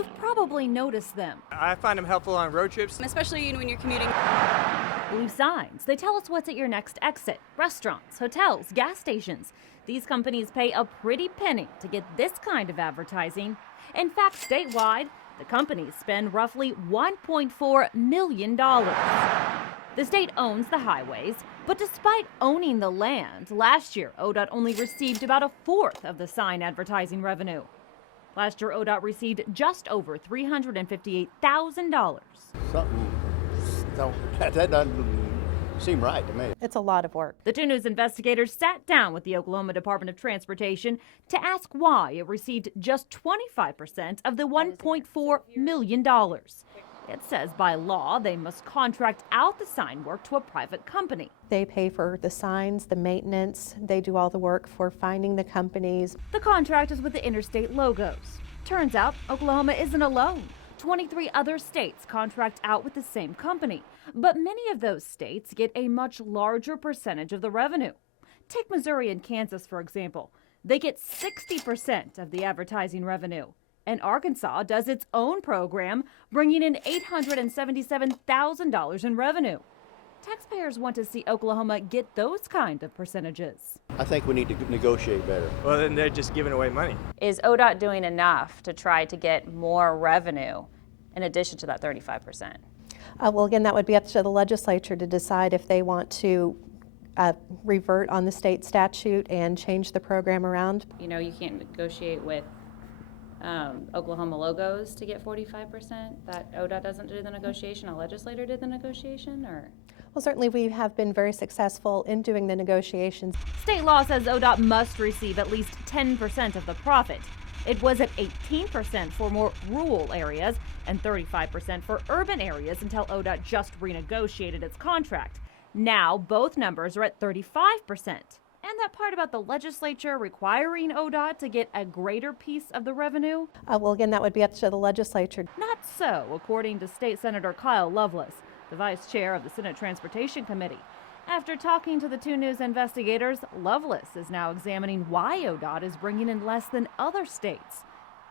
you've probably noticed them. I find them helpful on road trips. Especially when you're commuting. Blue signs, they tell us what's at your next exit. Restaurants, hotels, gas stations. These companies pay a pretty penny to get this kind of advertising. In fact, statewide, the companies spend roughly $1.4 million. The state owns the highways, but despite owning the land, last year ODOT only received about a fourth of the sign advertising revenue. Last year, ODOT received just over $358,000. That doesn't seem right to me. It's a lot of work. The 2 News investigators sat down with the Oklahoma Department of Transportation to ask why it received just 25% of the $1.4 million. It says by law they must contract out the sign work to a private company. They pay for the signs, the maintenance. They do all the work for finding the companies. The contract is with the Interstate Logos. Turns out Oklahoma isn't alone. 23 other states contract out with the same company, but many of those states get a much larger percentage of the revenue. Take Missouri and Kansas, for example. They get 60% of the advertising revenue. And Arkansas does its own program, bringing in $877,000 in revenue. Taxpayers want to see Oklahoma get those kind of percentages. I think we need to negotiate better. Well, then they're just giving away money. Is ODOT doing enough to try to get more revenue in addition to that 35%? Well, again, that would be up to the legislature to decide if they want to revert on the state statute and change the program around. You know, you can't negotiate with Oklahoma Logos to get 45%. That ODOT doesn't do the negotiation, a legislator did the negotiation, or? Well, certainly we have been very successful in doing the negotiations. State law says ODOT must receive at least 10% of the profit. It was at 18% for more rural areas and 35% for urban areas until ODOT just renegotiated its contract. Now both numbers are at 35%. And that part about the legislature requiring ODOT to get a greater piece of the revenue? Well, again, that would be up to the legislature. Not so, according to State Senator Kyle Loveless, the vice chair of the Senate Transportation Committee. After talking to the 2 News investigators, Loveless is now examining why ODOT is bringing in less than other states.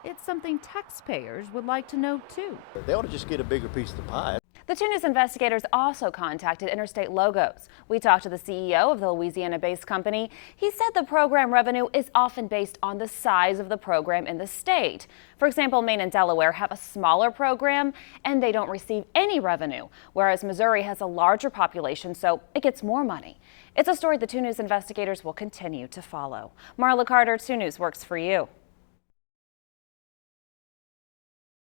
It's something taxpayers would like to know, too. They ought to just get a bigger piece of the pie. The 2 News investigators also contacted Interstate Logos. We talked to the CEO of the Louisiana-based company. He said the program revenue is often based on the size of the program in the state. For example, Maine and Delaware have a smaller program and they don't receive any revenue, whereas Missouri has a larger population, so it gets more money. It's a story the 2 News investigators will continue to follow. Marla Carter, 2 News works for you.